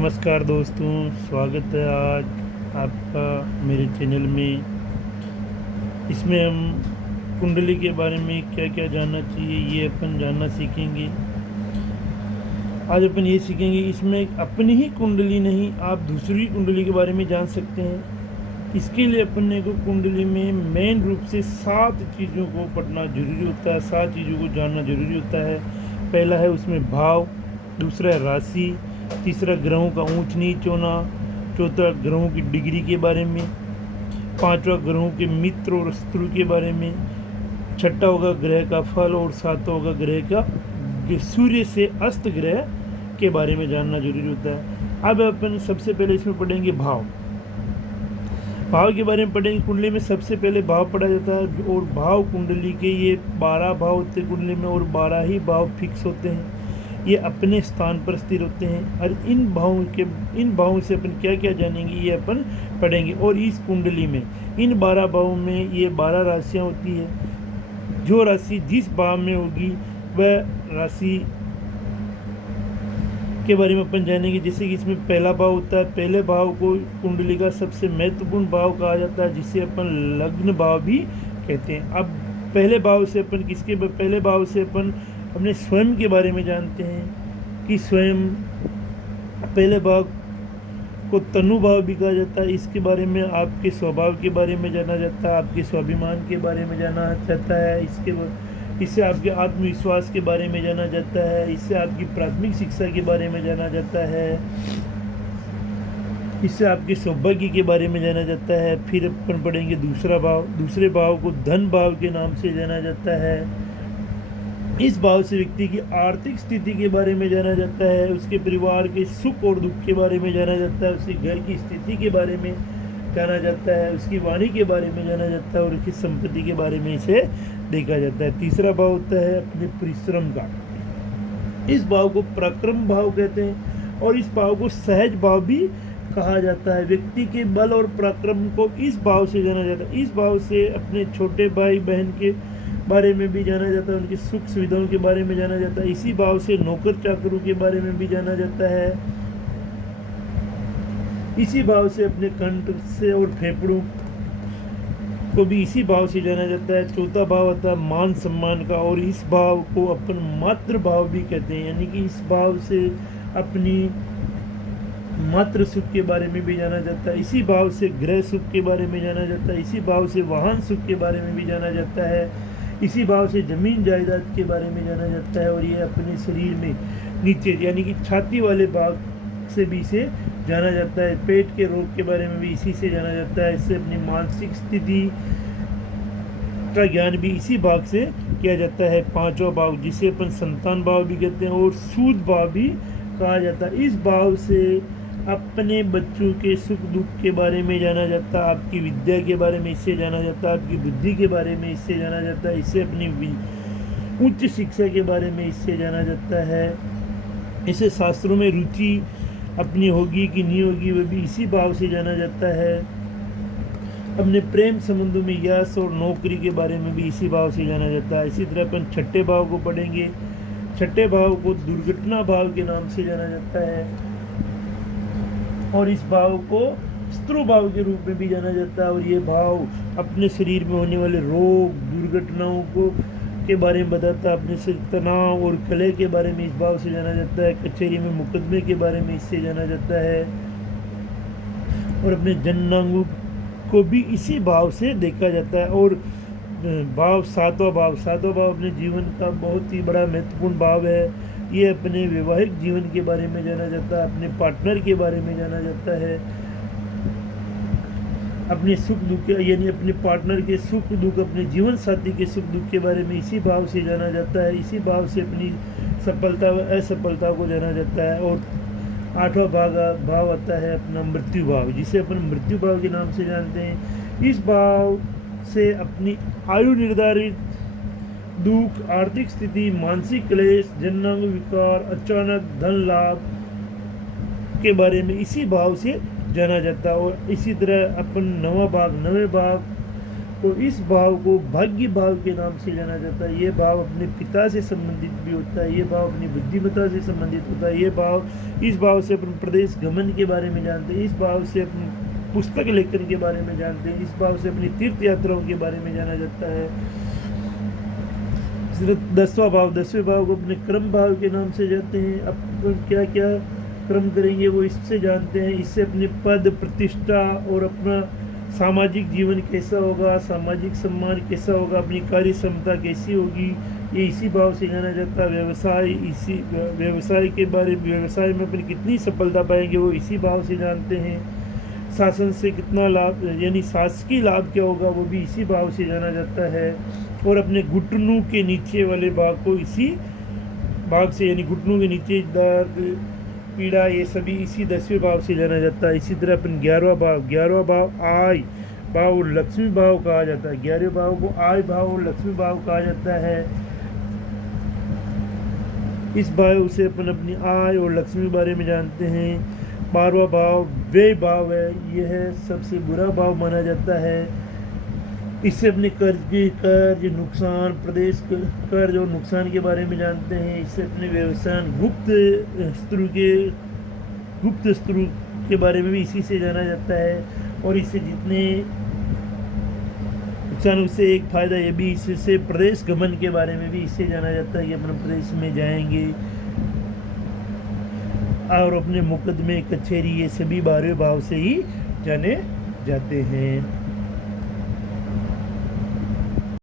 नमस्कार दोस्तों, स्वागत है आज आपका मेरे चैनल में। इसमें हम कुंडली के बारे में क्या क्या जानना चाहिए ये अपन जानना सीखेंगे। आज अपन ये सीखेंगे, इसमें अपनी ही कुंडली नहीं, आप दूसरी कुंडली के बारे में जान सकते हैं। इसके लिए अपन को कुंडली में मेन रूप से 7 चीज़ों को पढ़ना जरूरी होता है, 7 चीज़ों को जानना जरूरी होता है। पहला है उसमें भाव, दूसरा है राशि, तीसरा ग्रहों का ऊंच नीच होना, चौथा ग्रहों की डिग्री के बारे में, पांचवा ग्रहों के मित्र और शत्रु के बारे में, छठा होगा ग्रह का फल और सातवां होगा ग्रह का सूर्य से अस्त ग्रह के बारे में जानना जरूरी होता है। अब अपन सबसे पहले इसमें पढ़ेंगे भाव। भाव के बारे में पढ़ेंगे। कुंडली में सबसे पहले भाव पढ़ा जाता है और भाव कुंडली के ये 12 भाव होते हैं कुंडली में, और 12 ही भाव फिक्स होते हैं। ये अपने स्थान पर स्थिर होते हैं। और इन भावों से अपन क्या क्या जानेंगे ये अपन पढ़ेंगे। और इस कुंडली में इन 12 भावों में ये 12 राशियाँ होती है। जो राशि जिस भाव में होगी वह राशि के बारे में अपन जानेंगे। जैसे कि इसमें पहला भाव होता है, पहले भाव को कुंडली का सबसे महत्वपूर्ण भाव कहा जाता है, जिसे अपन लग्न भाव भी कहते हैं। अब पहले भाव से अपन अपने स्वयं के बारे में जानते हैं कि स्वयं पहले भाव को तनु भाव भी कहा जाता है। इसके बारे में आपके स्वभाव के बारे में जाना जाता है, आपके स्वाभिमान के बारे में जाना जाता है। इससे आपके आत्मविश्वास के बारे में जाना जाता है। इससे आपकी प्राथमिक शिक्षा के बारे में जाना जाता है। इससे आपके सौभाग्य के बारे में जाना जाता है। फिर अपन पढ़ेंगे दूसरा भाव। दूसरे भाव को धन भाव के नाम से जाना जाता है। इस भाव से व्यक्ति की आर्थिक स्थिति के बारे में जाना जाता है, उसके परिवार के सुख और दुख के बारे में जाना जाता है, उसके घर की स्थिति के बारे में जाना जाता है, उसकी वाणी के बारे में जाना जाता है और उसकी संपत्ति के बारे में इसे देखा जाता है। तीसरा भाव होता है अपने परिश्रम का। इस भाव को पराक्रम भाव कहते हैं और इस भाव को सहज भाव भी कहा जाता है। व्यक्ति के बल और पराक्रम को इस भाव से जाना जाता है। इस भाव से अपने छोटे भाई बहन के बारे में भी जाना जाता है, उनकी सुख सुविधाओं के बारे में जाना जाता है। इसी भाव से नौकर चाकरों के बारे में भी जाना जाता है। इसी भाव से अपने कंठ से और फेफड़ों को भी इसी भाव से जाना जाता है। चौथा भाव होता है मान सम्मान का, और इस भाव को अपन मातृ भाव भी कहते हैं, यानी कि इस भाव से अपनी मातृ सुख के बारे में भी जाना जाता है। इसी भाव से गृह सुख के बारे में जाना जाता है। इसी भाव से वाहन सुख के बारे में भी जाना जाता है। इसी भाव से जमीन जायदाद के बारे में जाना जाता है। और ये अपने शरीर में नीचे यानी कि छाती वाले भाग से भी इसे जाना जाता है। पेट के रोग के बारे में भी इसी से जाना जाता है। इससे अपनी मानसिक स्थिति का ज्ञान भी इसी भाग से किया जाता है। पांचवा भाव जिसे अपन संतान भाव भी कहते हैं और सूद भाव भी कहा जाता है। इस भाव से अपने बच्चों के सुख दुख के बारे में जाना जाता है, आपकी विद्या के बारे में इससे जाना जाता है, आपकी बुद्धि के बारे में इससे जाना जाता है, इससे अपनी उच्च शिक्षा के बारे में इससे जाना जाता है। इसे शास्त्रों में रुचि अपनी होगी कि नहीं होगी वह भी इसी भाव से जाना जाता है। अपने प्रेम संबंधों में यश और नौकरी के बारे में भी इसी भाव से जाना जाता है। इसी तरह अपन छठे भाव को पढ़ेंगे। छठे भाव को दुर्घटना भाव के नाम से जाना जाता है और इस भाव को शत्रु भाव के रूप में भी जाना जाता है। और ये भाव अपने शरीर में होने वाले रोग दुर्घटनाओं को के बारे में बताता है। अपने शरीर तनाव और कलह के बारे में इस भाव से जाना जाता है। कचहरी में मुकदमे के बारे में इससे जाना जाता है। और अपने जन्मांगों को भी इसी भाव से देखा जाता है। और भाव सातवां भाव अपने जीवन का बहुत ही बड़ा महत्वपूर्ण भाव है। ये अपने वैवाहिक जीवन के बारे में जाना जाता है, अपने पार्टनर के बारे में जाना जाता है, अपने सुख दुख यानी अपने पार्टनर के सुख दुख, अपने जीवन साथी के सुख दुख के बारे में इसी भाव से जाना जाता है। इसी भाव से अपनी सफलता व असफलता को जाना जाता है। और आठवां भाव आता है अपना मृत्यु भाव, जिसे अपन मृत्यु भाव के नाम से जानते हैं। इस भाव से अपनी आयु निर्धारित, दुख, आर्थिक स्थिति, मानसिक क्लेश, जन्मांग विकार, अचानक धन लाभ के बारे में इसी भाव से जाना जाता है। और इसी तरह अपन नवे भाग तो इस भाव को भाग्य भाव के नाम से जाना जाता है। ये भाव अपने पिता से संबंधित भी होता है, ये भाव अपनी बुद्धिमत्ता से संबंधित होता है, ये भाव, इस भाव से अपन प्रदेश गमन के बारे में जानते हैं, इस भाव से अपन पुस्तक लेखन के बारे में जानते हैं, इस भाव से अपनी तीर्थ यात्राओं के बारे में जाना जाता है। 10वां भाव, 10वें भाव को अपने क्रम भाव के नाम से जानते हैं। अब क्या क्या क्रम करेंगे वो इससे जानते हैं। इससे अपने पद प्रतिष्ठा और अपना सामाजिक जीवन कैसा होगा, सामाजिक सम्मान कैसा होगा, अपनी कार्य क्षमता कैसी होगी, ये इसी भाव से जाना जाता है। व्यवसाय, इसी व्यवसाय के बारे में, व्यवसाय में अपनी कितनी सफलता पाएंगे वो इसी भाव से जानते हैं। शासन से कितना लाभ, यानी शासकीय लाभ क्या होगा वो भी इसी भाव से जाना जाता है। और अपने घुटनों के नीचे वाले भाग को इसी भाग से, यानी घुटनों के नीचे दर्द, पीड़ा, ये सभी इसी 10वें भाव से जाना जाता है। इसी तरह अपन 11वां भाव आय भाव और लक्ष्मी भाव कहा जाता है। 11वें भाव को आय भाव और लक्ष्मी भाव कहा जाता है। इस भाव से अपन अपनी आय और लक्ष्मी के बारे में जानते हैं। 12वां भाव व्यय भाव है, यह सबसे बुरा भाव माना जाता है। इससे अपने कर्ज नुकसान, प्रदेश कर्ज और नुकसान के बारे में जानते हैं। इससे अपने व्यवसाय गुप्त स्तरों के बारे में भी इसी से जाना जाता है। और इससे जितने नुकसान, उससे एक फ़ायदा ये भी, इससे प्रदेश गमन के बारे में भी इससे जाना जाता है कि अपने प्रदेश में जाएंगे। और अपने मुकदमे, कचहरी, ये सभी 12वें भाव से ही जाने जाते हैं।